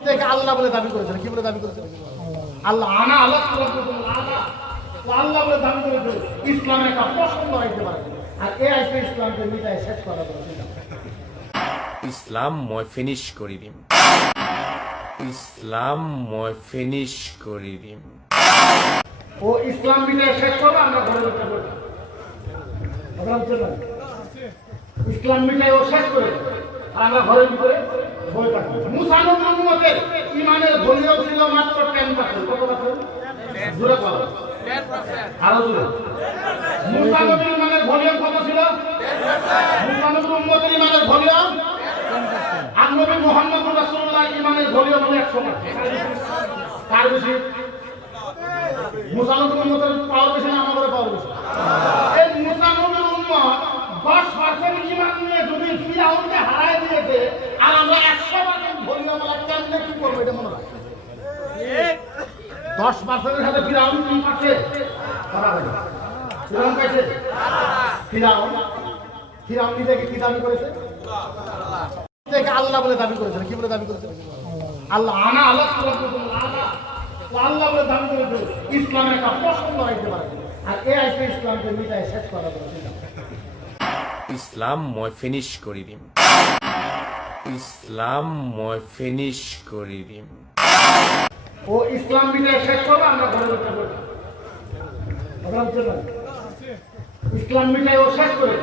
আল্লাহ বলে দাবি করেছেন কি বলে দাবি আল্লাহ আনা আল্লাহ আল্লাহ আল্লাহ বলে দাবি ইসলামে একটা পছন্দ হইতে পারে। আর এ আইসে ইসলামকে মিটায় শেষ করা ইছলাম মই ফিনিশ কৰি দিম। ইছলাম মই ফিনিশ কৰি দিম। ও ইসলাম মিটায় শেষ করবে আমরা ঘরে বুঝতে পারেন? ইসলাম মিটায় ও শেষ করে আর আমরা ঘরের ভিতরে বই থাকি মুসানুর মোহাম্মদের ইমানের ভলিও ছিল মাত্র টেন পার্সেন্ট কত পার্সেন্ট জুড়ে পাবো আরও জুড়ে মুসানুর ইমানের ভলিউম কত ছিল? মুসানুর উম্মতের ইমানের ভলিউম আর নবী মোহাম্মদ রাসূলুল্লাহ ইমানের ভলিউম হলো 100 কার বেশি? মুসানবীর উম্মতের পাওয়ার বেশি না আমাদের পাওয়ার বেশি এই মুসানবীর উম্মত দশ পার্সেন্ট ইমান নিয়ে যদি ফিরাউনকে হারায় দিয়েছে আর আমরা একশো পার্সেন্ট ধরি আমরা কেমনে কি করব এটা মনে হয় দশ পার্সেন্টের সাথে করা পাইছে নিজেকে কি দাবি করেছে? আল্লাহ বলে দাবি কি বলে দাবি করেছেন আল্লাহ। আনা আল্লাহ আল্লাহ বলে দাবি করেছে ইসলামের একটা পারে। আর এ আইসে ইসলামকে শেষ করা ইছলাম মই ফিনিশ কৰি দিম। ইছলাম মই ফিনিশ কৰি দিম। ও ইসলাম মিটায় শেষ করবে আমরা ঘরে বুঝতে পারেন? ইসলাম মিটায় ও শেষ করে,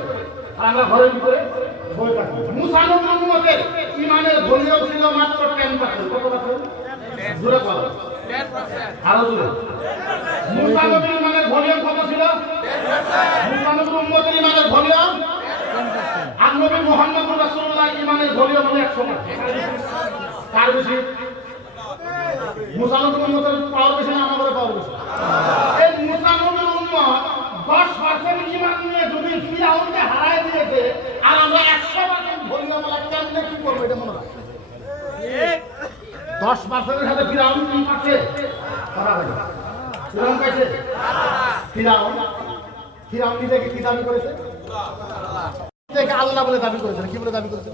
আমরা ঘরের ভিতরে বই থাকি মুসানুর মোহাম্মদের ইমানের ভলিও ছিল মাত্র টেন পার্সেন্ট কত পার্সেন্ট জুড়ে পাবো আরও জুড়ে মুসানুর ইমানের ভলিউম কত ছিল? মুসানুর উম্মতের ইমানের ভলিউম? আর নবী মোহাম্মদ রাসূলুল্লাহ ইমানের ভলিউম হলো 100 কার বেশি? মুসানবীর উম্মতের পাওয়ার বেশি না আমাদের পাওয়ার বেশি। এই মুসানবীর দশ পার্সেন্ট ইমান নিয়ে যদি ফিরাউনকে হারায় দিয়েছে, আর আমরা একশো আমরা কি করব এটা মনে দশ পার্সেন্টের সাথে ফিরাউন কি পাচ্ছে করা নিজেকে কি দাবি করেছে? আল্লাহ বলে দাবি করেছেন কি বলে দাবি করেছেন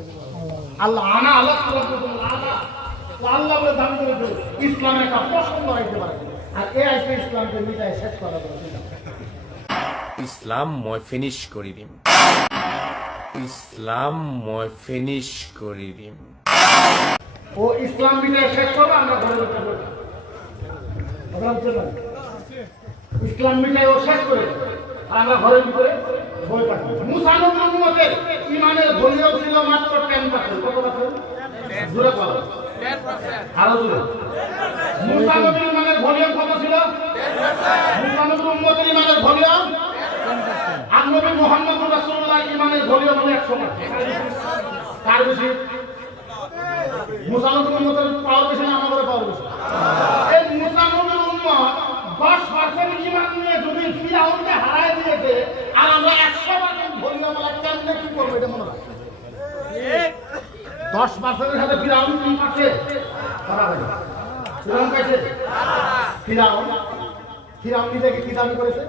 আল্লাহ। আনা আল্লাহ আল্লাহ আল্লাহ বলে দাবি করেছে ইসলামের একটা পছন্দ হইতে পারে। আর এ আইসে ইসলামকে মিটায় শেষ করা ইছলাম মই ফিনিশ কৰি দিম। ইছলাম মই ফিনিশ কৰি দিম। ও ইসলাম মিটায় শেষ করবে আমরা ঘরে পারেন? ইসলাম ও শেষ করে আমরা ঘরের ভিতরে বই থাকি। মুসানুর মোহাম্মদের ইমানের ভলিও ছিল মাত্র টেন পার্সেন্ট কত পার্সেন্ট পাবো আরও জুড়ে মুসানবীর ইমানের ভলিউম কত ছিল? মুসানবীর উম্মতের ইমানের ভলিউম আর নবী মোহাম্মদ রাসূলুল্লাহ ইমানের ভলিউম হলো 100 কার বেশি? মুসানবীর উম্মতের পাওয়ার বেশি না আমাদের পাওয়ার বেশি এই মুসানবীর উম্মত দশ পার্সেন্ট ইমান নিয়ে যদি ফিরাউনকে হারায় দিয়েছে আর আমরা একশো পার্সেন্ট ধরি আমরা কেমনে কি করব এটা মনে হয় দশ পার্সেন্টের সাথে ফিরাউন কি পারছে ফিরাও না। ফিরাউন। ফিরাউন নিজেকে কি দাবি করেছে?